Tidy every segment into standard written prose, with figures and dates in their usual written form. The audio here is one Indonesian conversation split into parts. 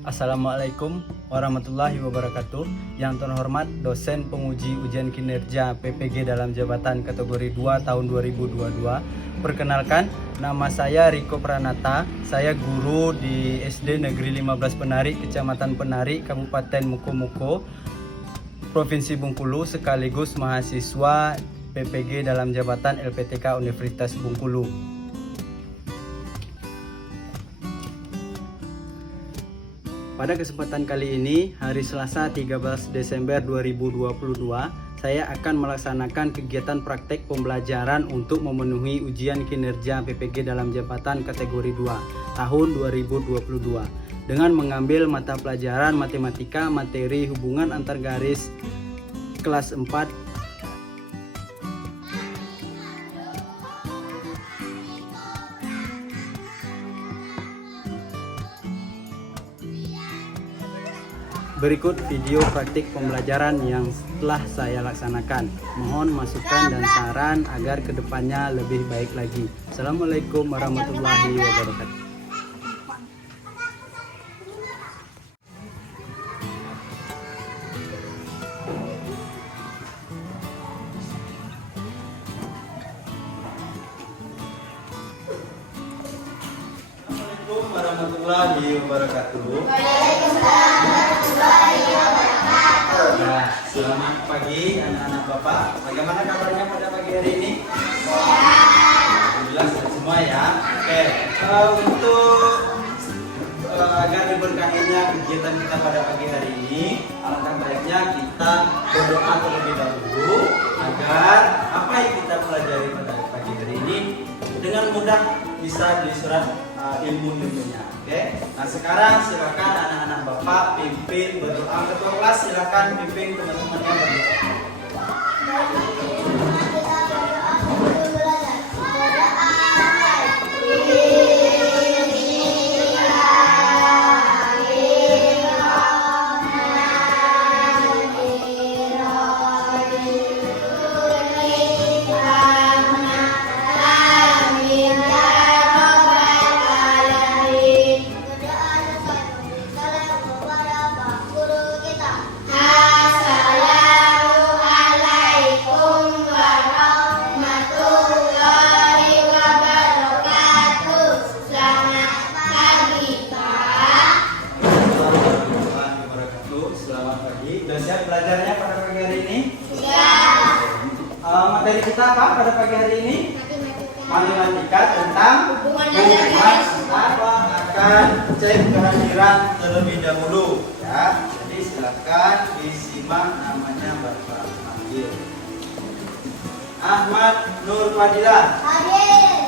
Assalamualaikum warahmatullahi wabarakatuh. Yang terhormat dosen penguji ujian kinerja PPG dalam jabatan kategori 2 tahun 2022. Perkenalkan, nama saya Riko Pranata. Saya guru di SD Negeri 15 Penari, Kecamatan Penari, Kabupaten Mukomuko, Provinsi Bengkulu, sekaligus mahasiswa PPG dalam jabatan LPTK Universitas Bengkulu. Pada kesempatan kali ini, hari Selasa 13 Desember 2022, saya akan melaksanakan kegiatan praktek pembelajaran untuk memenuhi ujian kinerja PPG dalam jabatan kategori 2 tahun 2022 dengan mengambil mata pelajaran matematika materi hubungan antar garis kelas 4. Berikut video praktik pembelajaran yang telah saya laksanakan. Mohon masukan dan saran agar kedepannya lebih baik lagi. Assalamualaikum warahmatullahi wabarakatuh. Assalamualaikum warahmatullahi wabarakatuh. Nah, selamat pagi anak-anak Bapak. Bagaimana kabarnya pada pagi hari ini? Alhamdulillah sehat semua ya. Oke, untuk agar diberkahinya kegiatan kita pada pagi hari ini, alangkah baiknya kita berdoa terlebih dahulu agar apa yang kita pelajari pada pagi hari ini dengan mudah bisa diserap ilmu-ilmunya. Oke. Nah, sekarang silakan anak-anak Bapak pimpin berdoa. Ketua kelas silakan pimpin teman-temannya berdoa. Belajarnya pada pagi hari ini? Ya. Materi kita apa pada pagi hari ini? Matematika tentang hubungan apa akan cek kehadiran terlebih dahulu ya. Jadi silakan disimak namanya Bapak panggil. Ahmad Nur Fadilah. Hadir.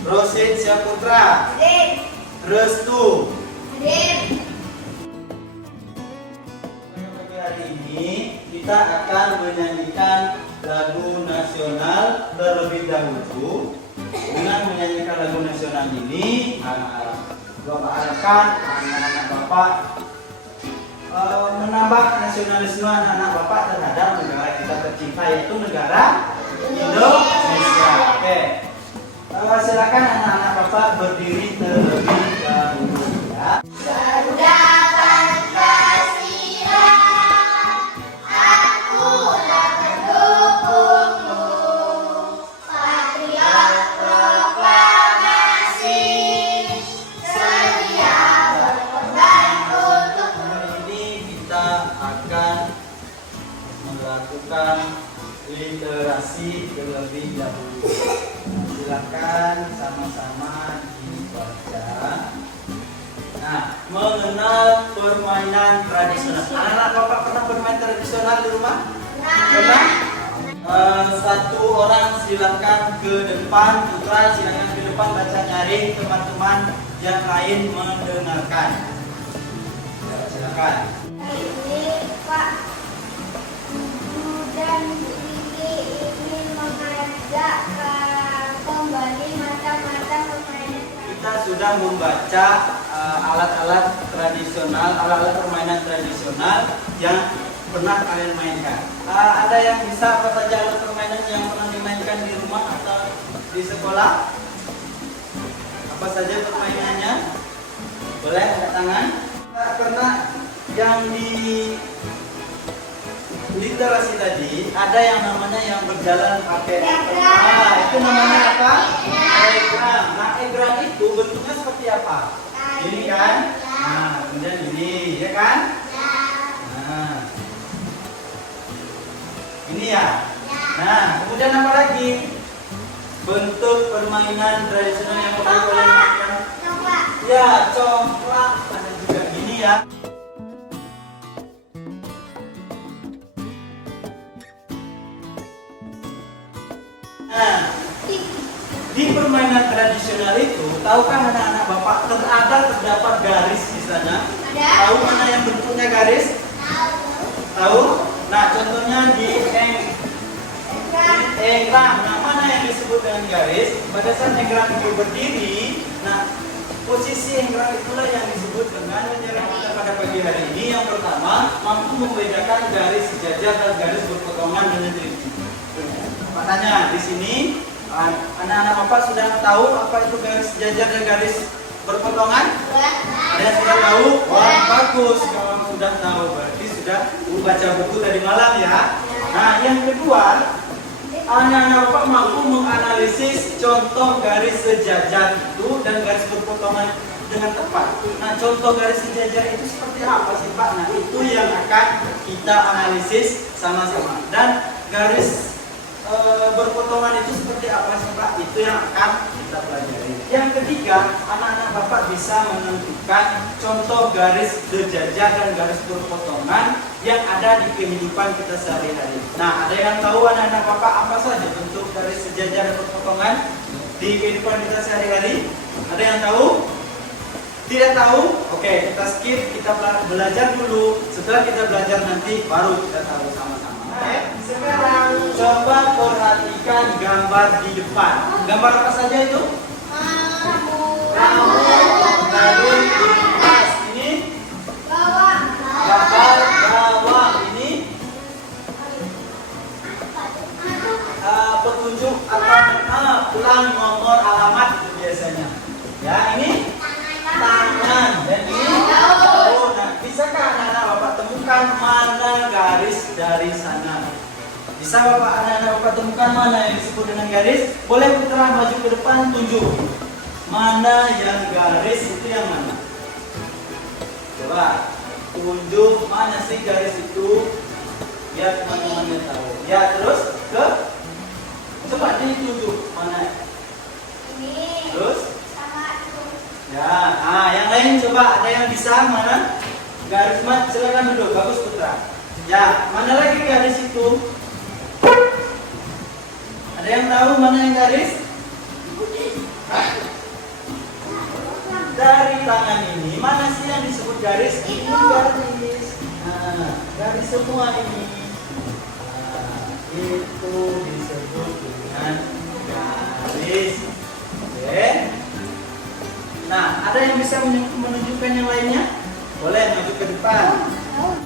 Rosin Syaputra. Hadir. Restu. Hadir. Kita akan menyanyikan lagu nasional terlebih dahulu. Dengan menyanyikan lagu nasional ini, Bapak harapkan anak-anak Bapak menambah nasionalisme anak-anak Bapak terhadap negara kita tercinta, yaitu negara Indonesia. Oke, silakan anak-anak Bapak berdiri terlebih dahulu ya. Literasi terlebih dahulu. Silakan sama-sama dibaca. Nah, mengenal permainan tradisional. Anak-anak Bapak pernah bermain tradisional di rumah? Pernah? Satu orang silakan ke depan, Putra silakan ke depan baca nyaring, teman-teman yang lain mendengarkan. Silakan. Ini Pak dan ingin mengajak kembali mata-mata permainan. Kita sudah membaca alat-alat tradisional, alat-alat permainan tradisional yang pernah kalian mainkan. Ada yang bisa apa saja alat permainan yang pernah dimainkan di rumah atau di sekolah? Apa saja permainannya? Boleh angkat tangan? Karena yang di literasi tadi ada yang namanya yang berjalan pakai itu namanya apa? Egram. Nah, egram itu bentuknya seperti apa? Ini kan? Nah, kemudian ini, ya kan? Nah, ini ya. Nah, kemudian apa lagi? Bentuk permainan tradisional yang paling oleh ya, congklak. Ada juga gini ya. Nah, di permainan tradisional itu, tahukah anak-anak Bapak terdapat garis di sana? Tahu mana yang bentuknya garis? Tahu? Nah, contohnya di egrang. Nah, mana yang disebut dengan garis? Pada saat egrang itu berdiri, nah posisi egrang itulah yang disebut dengan pelajaran kita pada pagi hari ini. Yang pertama, mampu membedakan garis sejajar dan garis berpotongan dengan teliti. Makanya di sini anak-anak Bapak sudah tahu apa itu garis sejajar dan garis berpotongan? Ada yang sudah tahu? Wah, bagus. Kalau sudah tahu berarti sudah baca buku tadi malam ya. Nah, yang kedua, anak-anak Bapak mampu menganalisis contoh garis sejajar itu dan garis berpotongan dengan tepat. Nah, contoh garis sejajar itu seperti apa sih Pak? Nah, itu yang akan kita analisis sama-sama. Dan garis berpotongan itu seperti apa sih Pak? Itu yang akan kita pelajari. Yang ketiga, anak-anak Bapak bisa menentukan contoh garis sejajar dan garis berpotongan yang ada di kehidupan kita sehari-hari. Nah, ada yang tahu anak-anak Bapak apa saja bentuk garis sejajar dan berpotongan di kehidupan kita sehari-hari? Ada yang tahu? Tidak tahu? Oke, kita skip, kita belajar dulu. Setelah kita belajar nanti baru kita tahu sama-sama. Oke, sekarang coba perhatikan gambar di depan. Gambar apa saja itu? Lalu lintas. Ini gambar gawang. Ini petunjuk atau ulang nomor alamat itu biasanya. Ya, ini tangan. Dan ini oh, nah, bisakah anak-anak Bapak temukan mana garis dari sana? Bisa anak-anak Bapak temukan mana yang disebut dengan garis? Boleh putar maju ke depan, tunjuk mana yang garis itu yang mana? Coba tunjuk mana sih garis itu biar teman-temannya tahu. Ya, terus ke coba ditunjuk mana? Terus ya, yang lain coba ada yang bisa mana? Garis mat, silakan duduk, bagus putra. Ya, mana lagi garis itu? Ada yang tahu mana yang garis? Hah? Dari tangan ini, mana sih yang disebut garis? Ini garis. Nah, garis semua ini. Nah, itu disebut dengan garis. Oke. Nah, ada yang bisa menunjukkan yang lainnya? Boleh maju ke depan.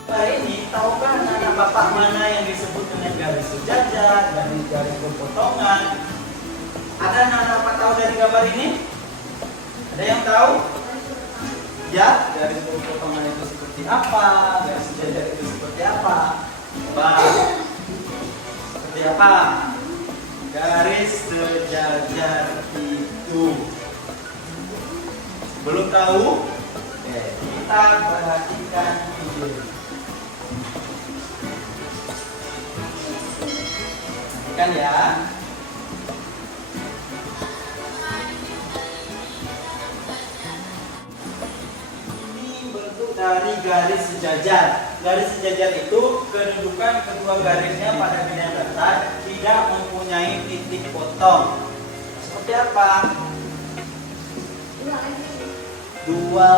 Hari ini, tahukah anak-anak Bapak mana yang disebut dengan garis sejajar, garis berpotongan? Ada anak-anak Bapak tahu dari gambar ini? Ada yang tahu? Ya, garis berpotongan itu seperti apa? Garis sejajar itu seperti apa? Coba. Seperti apa? Garis sejajar itu. Belum tahu? Oke, kita perhatikan video. Perhatikan ya. Ini bentuk dari garis sejajar. Garis sejajar itu kedudukan kedua garisnya pada bidang datar tidak mempunyai titik potong. Seperti apa? Dua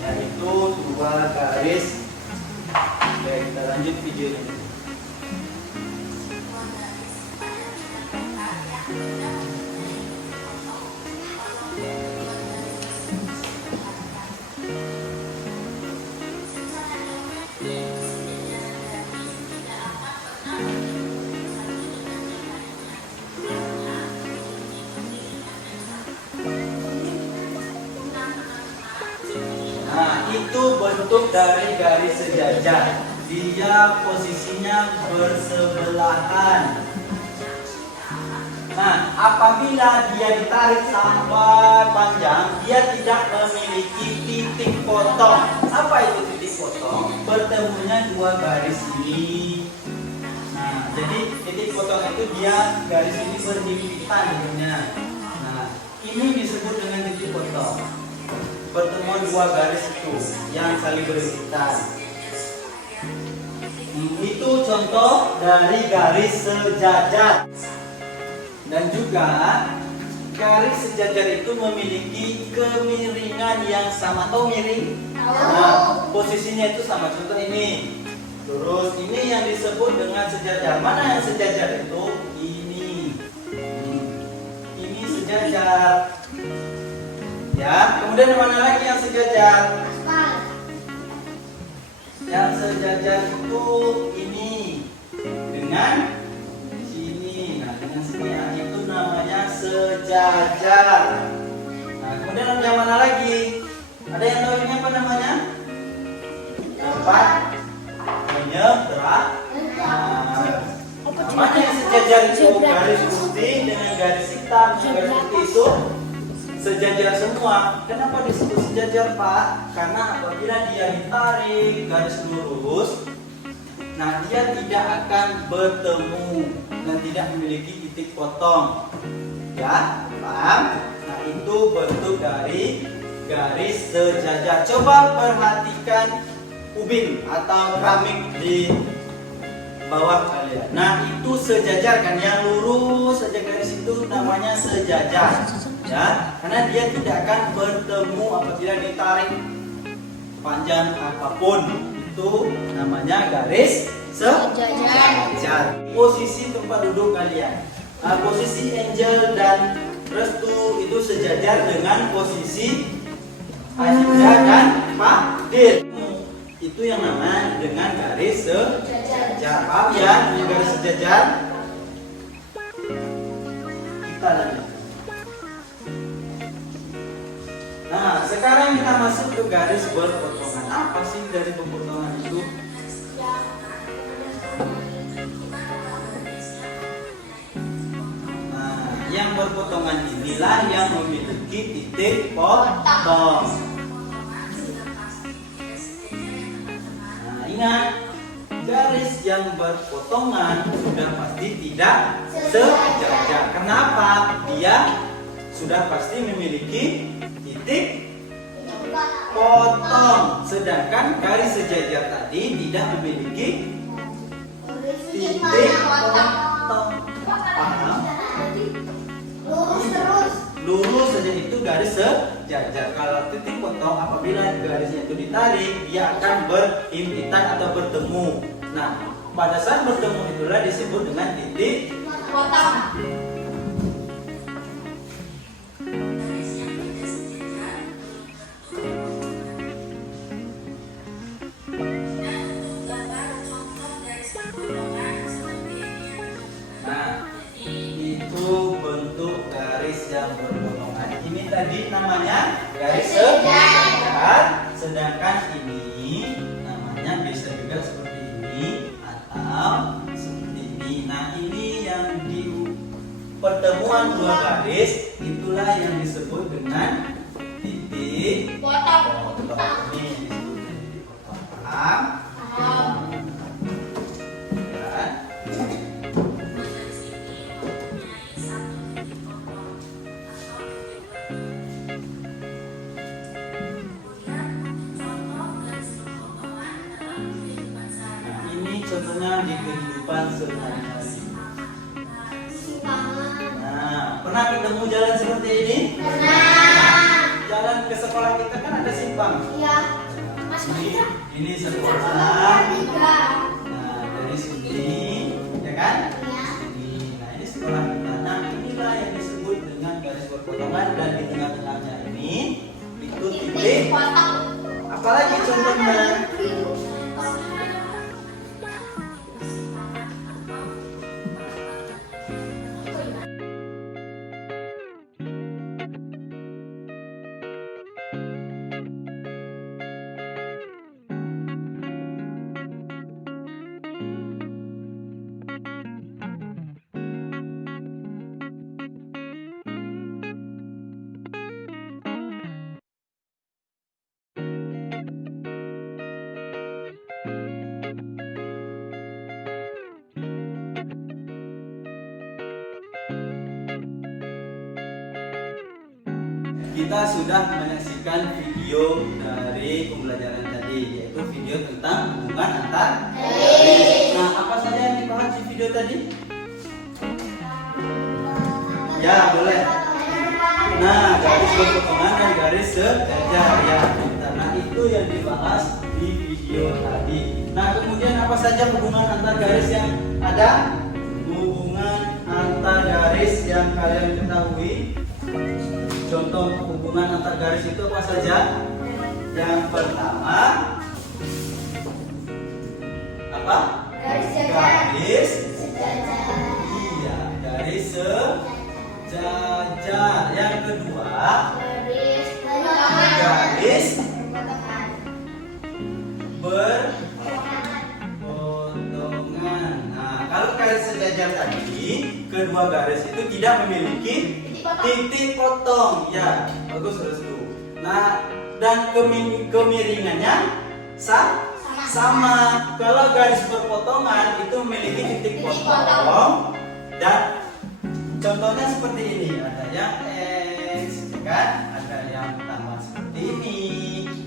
yaitu dua garis. Oke, kita lanjut videonya. bentuk dari garis sejajar. Dia posisinya bersebelahan. Nah, apabila dia ditarik sampai panjang, dia tidak memiliki titik potong. Apa itu titik potong? Bertemunya dua garis ini. Nah, jadi titik potong itu dia garis ini berhimpitan sebenarnya. Nah, ini disebut dengan titik potong. Pertemuan dua garis itu yang saling berhimpitan. Itu contoh dari garis sejajar. Dan juga garis sejajar itu memiliki kemiringan yang sama. Tahu miring? Nah, posisinya itu sama. Contoh ini. Terus ini yang disebut dengan sejajar. Mana yang sejajar itu? Ini. Ini sejajar. Ya, kemudian mana lagi yang sejajar? Yang sejajar itu ini dengan sini. Nah, dengan sini itu namanya sejajar. Nah, kemudian yang mana lagi? Ada yang tahu ini apa namanya? Apa? Menyeberang. Namanya yang sejajar itu garis putih dengan garis hitam. Garis putih itu sejajar semua. Kenapa disebut sejajar, Pak? Karena apabila dia ditarik garis lurus, nah dia tidak akan bertemu dan tidak memiliki titik potong. Ya, paham? Nah, itu bentuk dari garis sejajar. Coba perhatikan ubin atau keramik di bawah kalian. Nah, itu sejajar kan, yang lurus saja garis itu namanya sejajar. Ya, karena dia tidak akan bertemu apabila ditarik panjang apapun. Itu namanya garis sejajar. Posisi tempat duduk kalian. Nah, posisi Angel dan Restu itu sejajar dengan posisi Aziza dan Fadil. Itu yang namanya dengan garis sejajar. Paham ya? Ini garis sejajar. Kita lanjut. Nah, sekarang kita masuk ke garis berpotongan. Apa sih dari pemotongan itu? Nah, yang berpotongan inilah yang memiliki titik potong. Nah, ingat, garis yang berpotongan sudah pasti tidak sejajar. Kenapa? Dia sudah pasti memiliki titik potong, sedangkan garis sejajar tadi tidak memiliki titik potong. Paham? Lurus saja itu garis sejajar. Kalau titik potong, apabila garisnya itu ditarik, dia akan berhimpitan atau bertemu. Nah, pada saat bertemu itulah disebut dengan titik potong. Yang berpotongan ini tadi namanya garis sejajar, sedangkan ini namanya bisa juga seperti ini atau seperti ini. Nah, ini yang di pertemuan dua garis itulah yang disebut dengan titik potong. Ini disebut titik potong. Paham? Contohnya di kehidupan sehari-hari. Nah, pernah ketemu jalan seperti ini? Pernah. Jalan ke sekolah kita kan ada simpang. Iya. Ini sekolah. Nah, dari sini, ya kan? Iya. Ini sekolah kita. Nah, inilah yang disebut dengan garis berpotongan, dan di tengah-tengahnya ini itu titik potong. Apalagi contohnya? kita sudah menyaksikan video dari pembelajaran tadi, yaitu video tentang hubungan antar garis. Nah, apa saja yang dibahas di video tadi? Ya, boleh. Nah, garis berpotongan dan garis sejajar ya. Nah, itu yang dibahas di video tadi. Nah, kemudian apa saja hubungan antar garis yang ada? Hubungan antar garis yang kalian ketahui. Contoh hubungan antar garis itu apa saja? Yang pertama apa? Garis sejajar. Garis Sejajar. iya, garis sejajar. Yang kedua, Garis potongan. garis Potongan. berpotongan. Nah, kalau garis sejajar tadi, kedua garis itu tidak memiliki titik potong. Ya, bagus Restu. Nah, dan kemiringannya sama. Kalau garis berpotongan itu memiliki titik potong dan contohnya seperti ini. Ada yang X, ya kan? Ada yang taman seperti ini.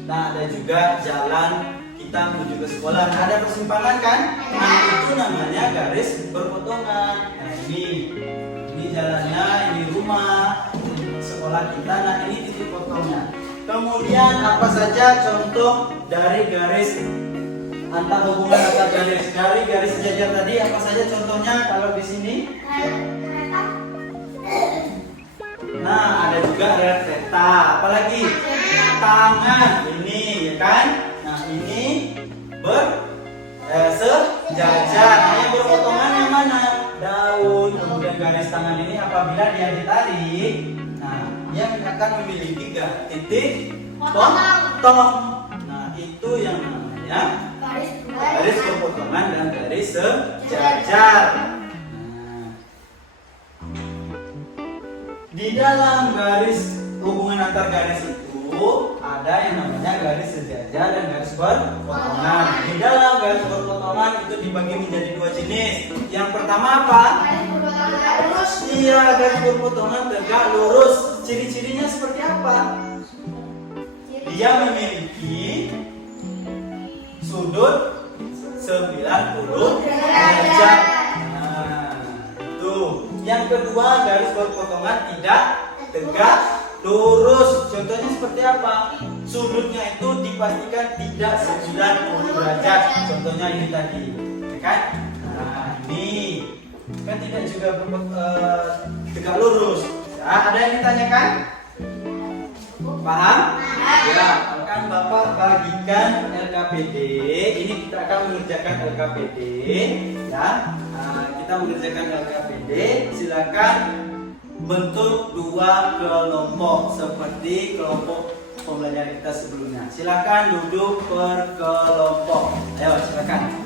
Nah, ada juga jalan kita menuju ke sekolah. Nah, ada persimpangan kan? Nah, itu namanya garis berpotongan. Nah, ini jalannya, ini rumah, ini sekolah kita. Nah, ini titik potongnya. Kemudian apa saja contoh dari garis hubungan antar garis? Dari garis sejajar tadi apa saja contohnya kalau di sini? Nah, ada juga rel kereta. Apalagi tangan ini, ya kan? Nah, ini sejajar. Nah, yang berpotongan yang mana? Daun. Kemudian garis tangan ini apabila dia ditarik, nah, dia akan memiliki titik potong. Nah, itu yang namanya garis berpotongan dan garis sejajar. Di dalam garis hubungan antar garis itu ada yang namanya garis sejajar dan garis berpotongan. Di dalam garis berpotongan itu dibagi menjadi dua jenis. Yang pertama apa? Iya, garis berpotongan tegak lurus. Ciri-cirinya seperti apa? Dia memiliki sudut 90 derajat. Nah, itu. Yang kedua, garis berpotongan tidak tegak lurus. Contohnya seperti apa? Sudutnya itu dipastikan tidak 90 derajat. Contohnya ini tadi, ya kan? Nah, ini kan tidak juga tegak lurus. Nah, ada yang ditanyakan? Paham? Ya, akan Bapak bagikan LKPD. Ini kita akan mengerjakan LKPD, ya. Nah, kita mengerjakan LKPD. Silakan bentuk dua kelompok seperti kelompok pembelajaran kita sebelumnya. Silakan duduk per kelompok. Ayo, silakan.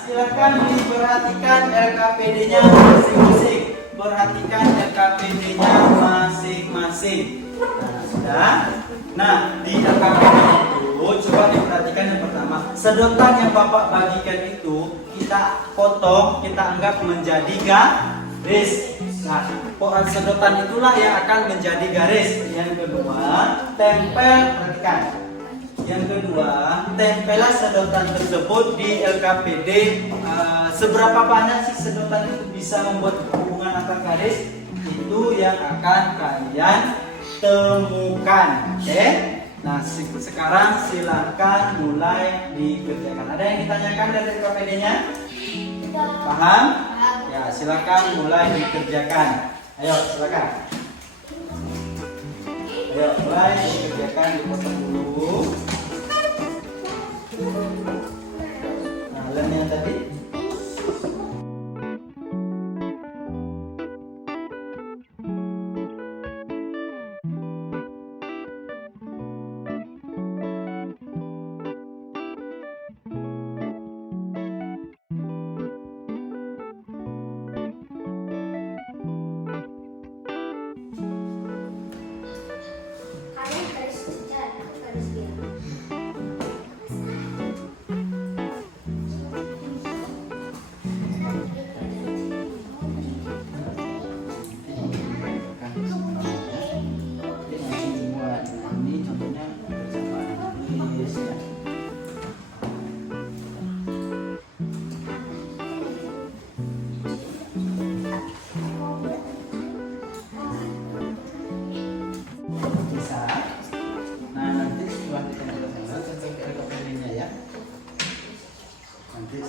Silakan diperhatikan LKPD-nya masing-masing. Perhatikan LKPD-nya masing-masing. Nah, sudah. Nah, di LKPD itu coba diperhatikan yang pertama. Sedotan yang Bapak bagikan itu kita potong, kita anggap menjadi garis. Nah, sedotan itulah yang akan menjadi garis. Yang kedua, tempel, perhatikan. Yang kedua, tempellah sedotan tersebut di LKPD. Seberapa banyak sih sedotan itu bisa membuat hubungan antar garis? Itu yang akan kalian temukan. Oke? Nah, sekarang silakan mulai dikerjakan. Ada yang ditanyakan dari LKPD-nya? Paham? Ya, silakan mulai dikerjakan. Ayo, silakan. Ayo, mulai dikerjakan, dipotong dulu. Nah, lemnya tadi.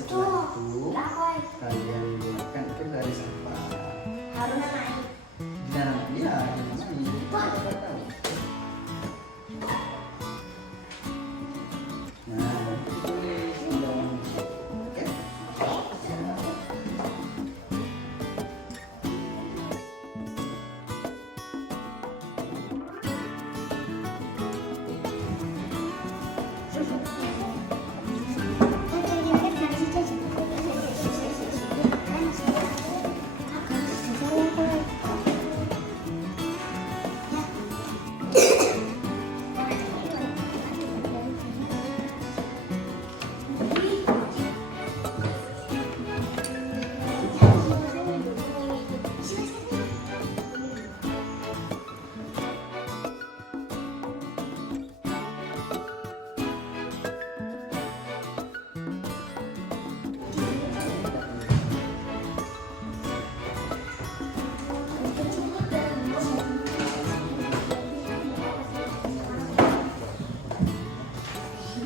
setelah itu kalian buatkan itu garis apa? Harus naik. Jangan dia namanya. Nah, tulis dong. Oke.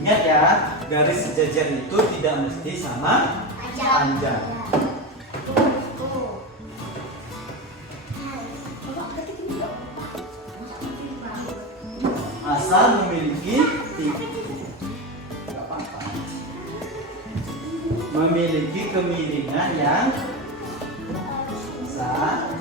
Ingat ya, garis sejajar itu tidak mesti sama panjang. Asal memiliki nggak apa-apa. Memiliki kemiringan yang sama.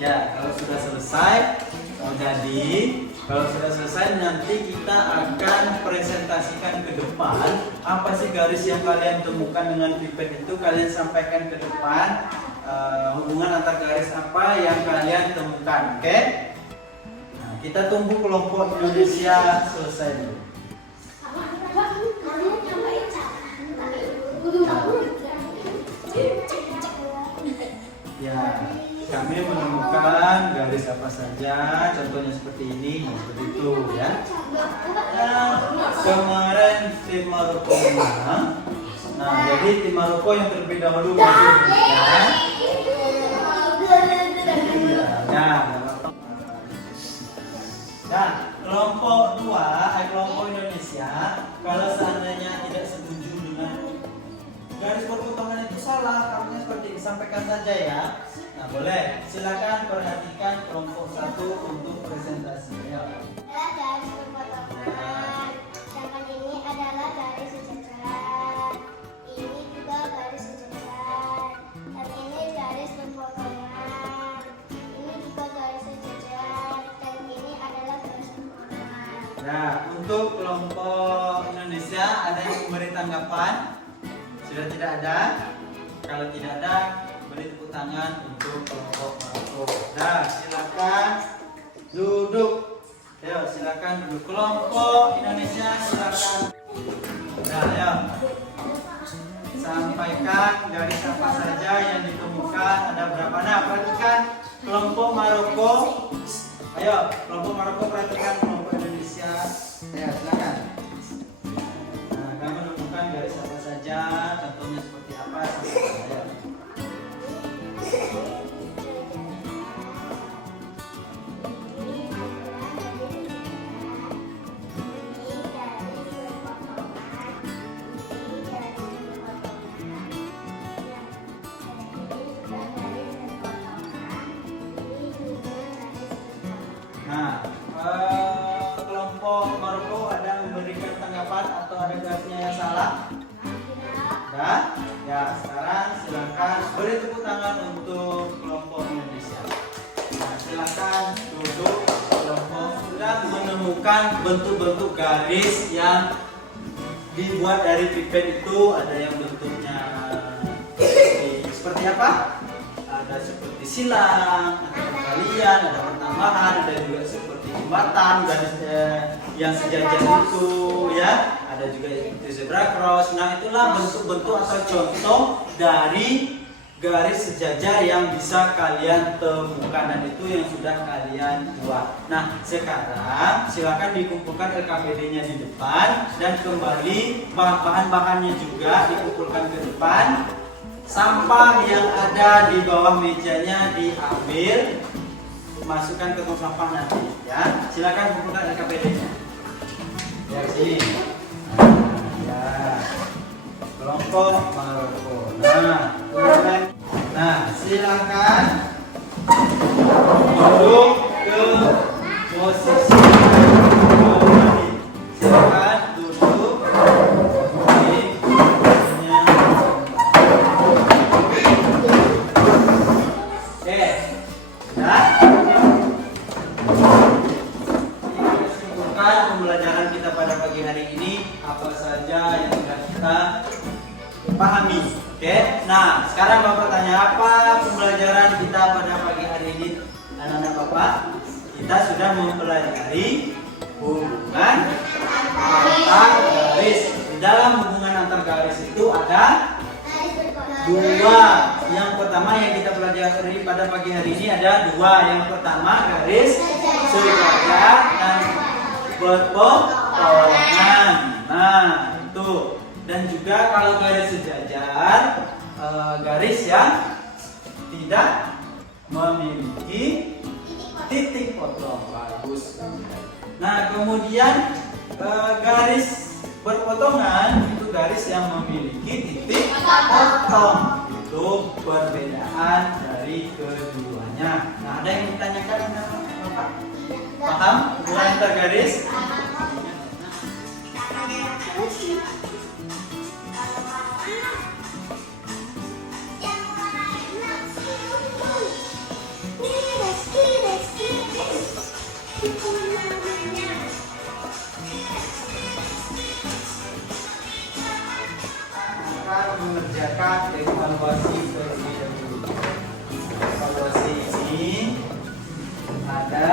Ya, kalau sudah selesai, kalau sudah selesai nanti kita akan presentasikan ke depan apa sih garis yang kalian temukan dengan pipet itu, kalian sampaikan ke depan hubungan antar garis apa yang kalian temukan, oke? Nah, kita tunggu kelompok Indonesia selesai dulu. Ya, kami menemukan garis apa saja, contohnya seperti ini, seperti itu ya. Kemarin tim Maroko menang. Nah, jadi tim Maroko yang terlebih dahulu maju ya. Nah, kelompok kelompok Indonesia, kalau seandainya tidak setuju dengan garis perpotongan itu salah, kamunya seperti disampaikan saja ya. Nah, boleh, silakan perhatikan kelompok 1 untuk presentasi. Ya. Adalah garis perpotongan. Sedangkan ini adalah garis sejajar. Ini juga garis sejajar. Dan ini garis perpotongan. Ini juga garis sejajar. Dan ini adalah garis perpotongan. Nah, untuk kelompok Indonesia ada yang memberi tanggapan? Sudah tidak ada? Kalau tidak ada, beri tepuk tangan untuk kelompok Maroko. Nah, silakan duduk. Ayo, silakan duduk. Kelompok Indonesia silakan. Nah, ayo. Sampaikan garis apa saja yang ditemukan, ada berapa. Nah, perhatikan kelompok Maroko. Ayo, kelompok Maroko perhatikan kelompok Indonesia. Ya, silakan. Nah, kamu menemukan garis apa saja, contohnya seperti apa? Ayo. Nah, kelompok Maroko ada memberikan tanggapan atau ada garisnya yang salah? Ada? Ya, sekarang silakan beri tepuk tangan untuk kelompok Indonesia. Nah, silakan duduk. Kelompok sudah menemukan bentuk-bentuk garis yang dibuat dari pipet itu, ada yang bentuknya seperti apa? Ada seperti silang, ada penggalian, ada pertambahan, ada juga seperti jembatan garis yang sejajar itu ya, ada juga seperti zebra cross. Nah itulah bentuk-bentuk atau contoh dari garis sejajar yang bisa kalian temukan dan itu yang sudah kalian buat. Nah sekarang silakan dikumpulkan LKPD-nya di depan dan kembali bahan-bahannya juga dikumpulkan ke depan. Sampah yang ada di bawah mejanya diambil, masukkan ke tong sampah nanti ya. Silakan kumpulkan LKPD-nya. Ya sini. Ya. Kelompok Maroko. Nah, silakan duduk ke posisi kembali. Silakan duduk di posisinya. Oke, sudah. Kita simpulkan pembelajaran kita pada pagi hari ini apa saja yang sudah kita pahami. Oke, nah sekarang Bapak tanya apa pembelajaran kita pada pagi hari ini, anak-anak Bapak? Kita sudah mempelajari hubungan antar garis. Di dalam hubungan antar garis itu ada dua. Yang pertama yang kita pelajari pada pagi hari ini ada dua. Yang pertama garis sejajar dan berpotongan. Nah itu. Dan juga kalau garis sejajar, garis yang tidak memiliki titik potong. Bagus. Nah kemudian garis berpotongan itu garis yang memiliki titik potong. Itu perbedaan dari keduanya. Nah ada yang ditanyakan Bapak? Paham hubungan antar garis? Mengerjakan evaluasi terlebih dahulu. Evaluasi ini ada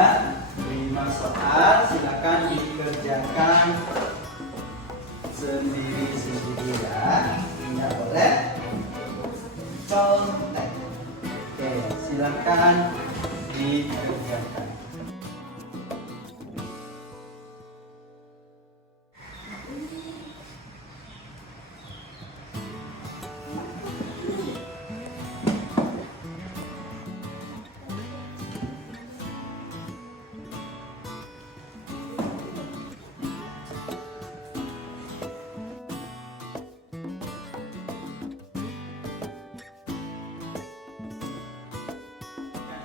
5 soal, silakan dikerjakan sendiri-sendiri ya, tidak boleh contek. Oke, silakan dikerjakan.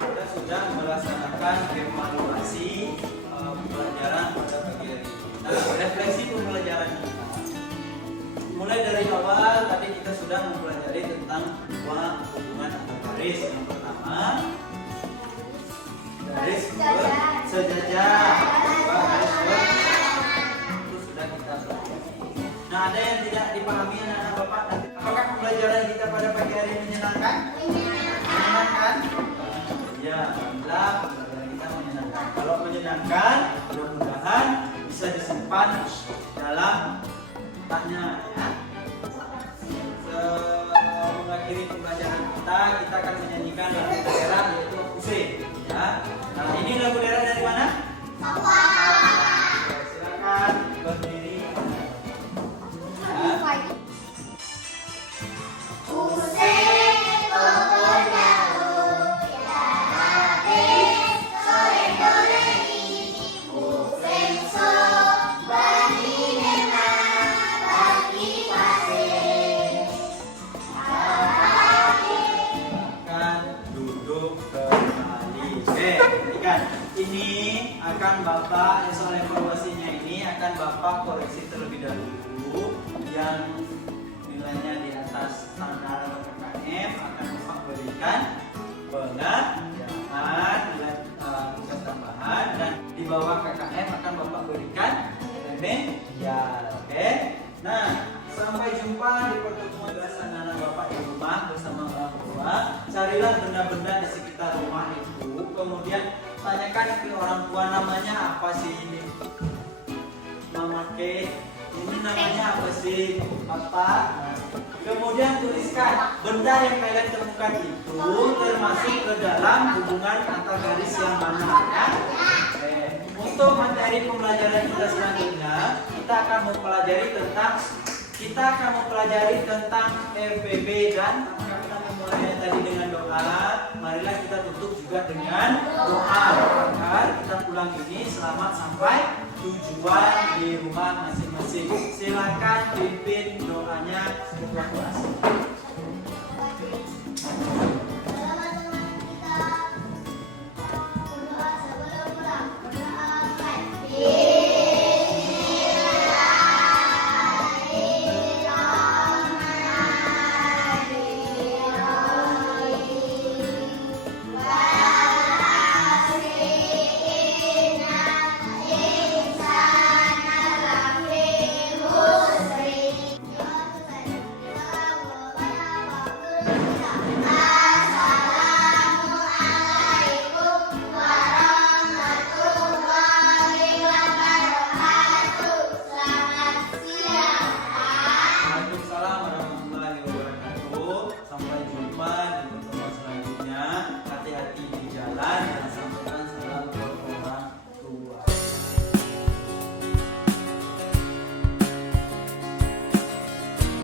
Kita sudah melaksanakan evaluasi pembelajaran pada pagi hari ini. Nah, refleksi pembelajaran kita. Mulai dari awal tadi kita sudah mempelajari tentang dua hubungan antar garis. Yang pertama garis sejajar, garis itu sudah kita pelajari. Nah, ada yang tidak dipahami anak-anak Bapak? Apakah pembelajaran kita pada pagi hari ini menyenangkan? Menyenangkan? Ya, alhamdulillah pembelajaran kita menyenangkan. Kalau menyenangkan, mudah-mudahan bisa disimpan dalam otaknya ya. Mengakhiri pembelajaran kita akan menyanyikan lagu daerah yaitu Pusing ya. Nah, ini lagu daerah dari mana? Papua. Silakan berdiri. Ya. Ini akan Bapak, soal evaluasinya ini akan Bapak koreksi terlebih dahulu. Yang nilainya di atas standar KKM akan Bapak berikan pengajaran nilai tugas tambahan, dan di bawah KKM akan Bapak berikan remedial. Oke? Nah, sampai jumpa di pertemuan anak Bapak di rumah bersama orang tua. Carilah benda-benda di kemudian tanyakan ke orang tua namanya apa sih ini. Mama K, ini namanya apa sih? Apa? Kemudian tuliskan benda yang kalian temukan itu termasuk ke dalam hubungan antar garis yang mana ya. Oke. Untuk materi pembelajaran kita selanjutnya, kita akan mempelajari tentang FPB dan apakah kita memulainya tadi dengan doa. Marilah kita tutup juga dengan doa agar kita pulang ini selamat sampai tujuan di rumah masing-masing. Silakan pimpin doanya ketua kelas.